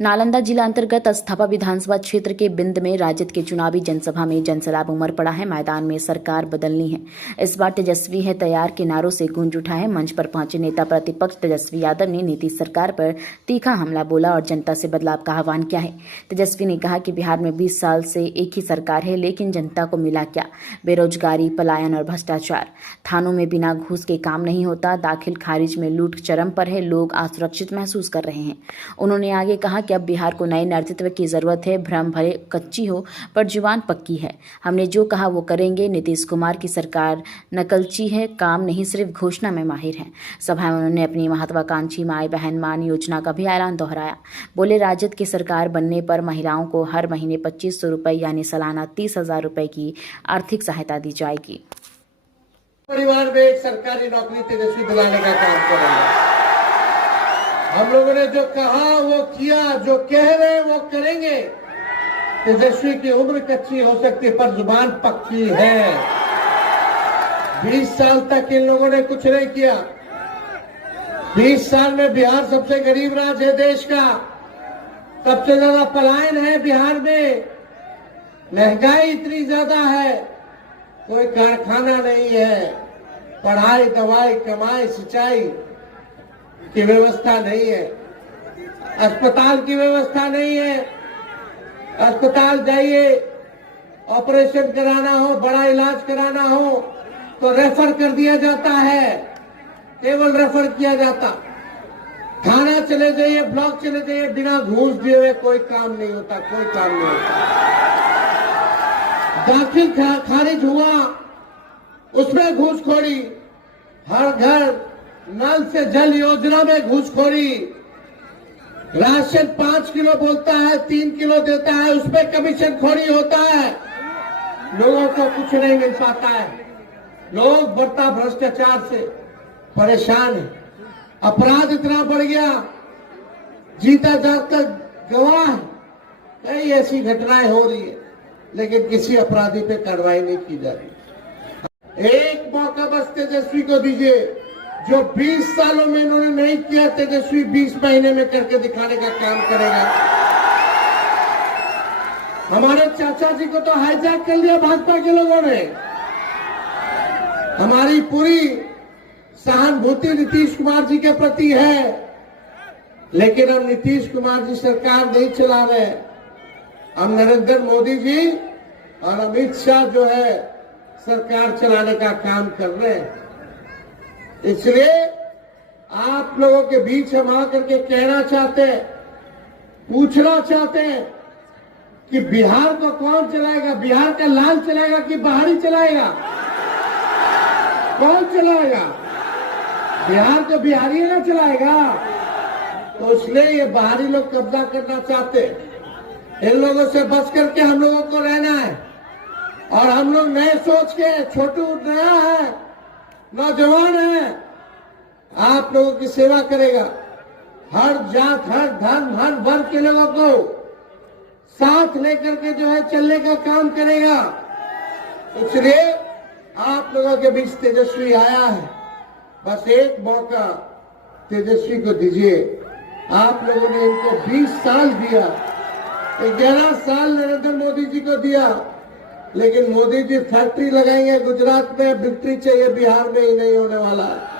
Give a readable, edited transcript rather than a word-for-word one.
नालंदा जिला अंतर्गत अस्थापा विधानसभा क्षेत्र के बिंद में राजद के चुनावी जनसभा में जनसैलाब उमड़ पड़ा है। मैदान में सरकार बदलनी है, इस बार तेजस्वी है तैयार के नारों से गूंज उठा है। मंच पर पहुंचे नेता प्रतिपक्ष तेजस्वी यादव ने नीतीश सरकार पर तीखा हमला बोला और जनता से बदलाव का आह्वान किया है। तेजस्वी ने कहा कि बिहार में 20 साल से एक ही सरकार है, लेकिन जनता को मिला क्या? बेरोजगारी, पलायन और भ्रष्टाचार। थानों में बिना घूस के काम नहीं होता, दाखिल खारिज में लूट चरम पर है, लोग असुरक्षित महसूस कर रहे हैं। उन्होंने आगे कहा कि अब बिहार को नए नेतृत्व की जरूरत है। भ्रम भरे कच्ची हो पर जुबान पक्की है। हमने जो कहा वो करेंगे। नीतीश कुमार की सरकार नकलची है, काम नहीं सिर्फ घोषणा में माहिर है। सभा में उन्होंने अपनी महत्वाकांक्षी माई बहन मान योजना का भी ऐलान दोहराया। बोले, राजद की सरकार बनने पर महिलाओं को हर महीने 2500 रुपए यानी सालाना 30,000 रुपए की आर्थिक सहायता दी जाएगी। परिवार में एक सरकारी नौकरी तेजस्वी दिलाने का काम करेंगे। हम लोगों ने जो कहा वो किया, जो कह रहे हैं वो करेंगे। तेजस्वी की उम्र कच्ची हो सकती है पर जुबान पक्की है। 20 साल तक इन लोगों ने कुछ नहीं किया। 20 साल में बिहार सबसे गरीब राज्य है देश का। सबसे ज्यादा पलायन है बिहार में। महंगाई इतनी ज्यादा है, कोई कारखाना नहीं है। पढ़ाई, दवाई, कमाई, सिंचाई की व्यवस्था नहीं है। अस्पताल की व्यवस्था नहीं है। अस्पताल जाइए, ऑपरेशन कराना हो, बड़ा इलाज कराना हो तो रेफर कर दिया जाता है, केवल रेफर किया जाता। थाना चले जाइए, ब्लॉक चले जाइए, बिना घूस दिए हुए कोई काम नहीं होता, कोई काम नहीं होता। दाखिल खारिज हुआ, उसमें घूसखोरी। हर घर नल से जल योजना में घूसखोरी। राशन 5 किलो बोलता है, 3 किलो देता है, उसमें कमीशन खोरी होता है। लोगों को कुछ नहीं मिल पाता है। लोग बढ़ता भ्रष्टाचार से परेशान है। अपराध इतना बढ़ गया, जीता जागता गवाह है। कई ऐसी घटनाएं हो रही है, लेकिन किसी अपराधी पे कार्रवाई नहीं की जा रही। एक मौका बस तेजस्वी को दीजिए। जो 20 सालों में इन्होंने नहीं किया, तेजस्वी 20 महीने में करके दिखाने का काम करेगा। हमारे चाचा जी को तो हाईजैक कर लिया भाजपा के लोगों ने। हमारी पूरी सहानुभूति नीतीश कुमार जी के प्रति है, लेकिन हम नीतीश कुमार जी सरकार नहीं चला रहे। हम नरेंद्र मोदी जी और अमित शाह जो है सरकार चलाने का काम कर रहे हैं। इसलिए आप लोगों के बीच हम आकर के कहना चाहते हैं, पूछना चाहते हैं कि बिहार को कौन चलाएगा? बिहार का लाल चलाएगा कि बाहरी चलाएगा? कौन चलाएगा? बिहार को बिहारी ना चलाएगा। तो इसलिए ये बाहरी लोग कब्जा करना चाहते हैं। इन लोगों से बच करके हम लोगों को रहना है। और हम लोग नए सोच के, छोटू नया है, नौजवान है, आप लोगों की सेवा करेगा। हर जात, हर धर्म, हर वर्ग के लोगों को साथ लेकर के जो है चलने का काम करेगा। इसलिए आप लोगों के बीच तेजस्वी आया है। बस एक मौका तेजस्वी को दीजिए। आप लोगों ने इनको 20 साल दिया, 11 साल नरेंद्र मोदी जी को दिया, लेकिन मोदी जी फैक्ट्री लगाएंगे गुजरात में, बिक्री चाहिए बिहार में ही नहीं होने वाला है।